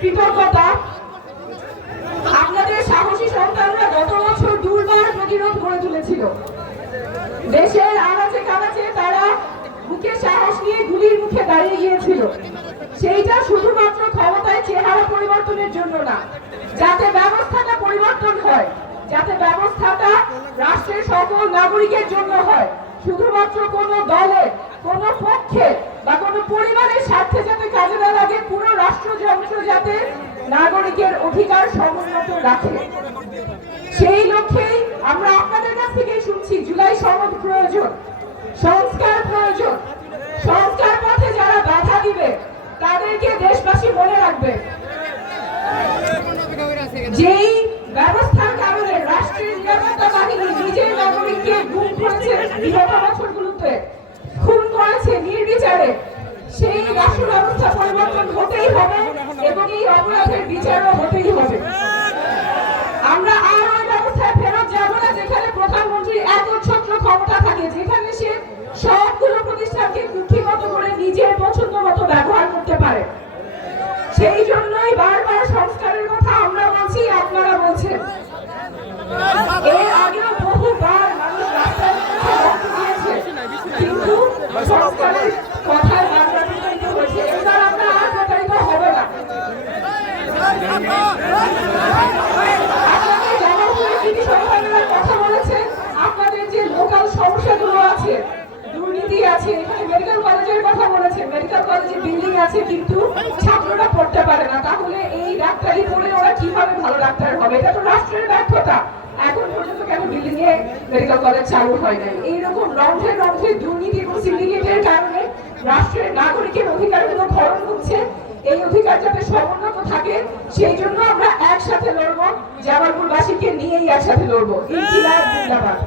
কৃতজ্ঞতা। আপনাদের সাহসী সন্তানরা গত বছর দুর্বার প্রতিরোধ গড়ে তুলেছিল। দেশের আনাচে কানাচে তারা মুখে সাহস নিয়ে গুলির মুখে দাঁড়িয়ে গিয়েছিল। সেইটা শুধুমাত্র ক্ষমতায় চেহারা পরিবর্তনের জন্য না, যাতে ব্যবস্থাটা পরিবর্তন হয়, যাতে ব্যবস্থাটা রাষ্ট্রের সকল নাগরিকের জন্য হয়। শুধুমাত্র কোনো দলের কোনো পক্ষে বা কোনো পরিবারের স্বার্থে যাতে কাজে না রাষ্ট্রযন্ত্র যাতে নাগরিকের অধিকার সমুন্নত রাখে। সেই লক্ষ্যেই আমরা আপনাদের কাছ থেকেই শুনছি, জুলাই সনদ প্রয়োজন, সংস্কার প্রয়োজন। সংস্কার পথে যারা বাধা দিবে, তাদেরকে দেশবাসী মনে রাখবে। যেই ব্যবস্থার কারণে রাষ্ট্রের নিরাপত্তা বাহিনী, নিজের নাগরিককে গুম করেছে বিগত বছরগুলোতে খুন করেছে নির্বিচারে সেই রাষ্ট্র ব্যবস্থা পরিবর্তন হতেই হবে এবং এই অপরাধের বিচারও হতেই হবে। আমরা আর ওই ব্যবস্থায় ফেরত যাব না, যেখানে প্রধানমন্ত্রীর একচ্ছত্র ক্ষমতা থাকে, যেখানে সে সবগুলো প্রতিষ্ঠানকে কুক্ষিগত করে নিজের পছন্দ মতো ব্যবহার করতে পারে। সেই জন্যই বারবার সংস্কারের কথা আমরা বলছি, আপনারা বলছেন। বহুবার মানুষ রাস্তায় কিন্তু সংস্কারের কথায় বারবার প্রতারিত হয়েছে এবার আমরা আর প্রতারিত হবে না আপনাদের জনপ্রিয় কৃষি সংগঠনের এই ডাক্তারি পড়ে ওরা কীভাবে ভালো ডাক্তার হবে রাষ্ট্রের ব্যর্থতা এখন পর্যন্ত কেন বিল্ডিং মেডিকেল কলেজ চালু হয় নাই? এইরকম রন্ধ্রে রন্ধ্রে দুর্নীতি এবং সিন্ডিকেটের কারণে রাষ্ট্রের নাগরিকের অধিকারগুলো খরণ হচ্ছে এই অধিকার যাতে সমুন্নত থাকে, সেই জন্য আমরা একসাথে লড়বো। জামালপুরবাসীকে নিয়েই একসাথে লড়বো। ইনকিলাব জিন্দাবাদ।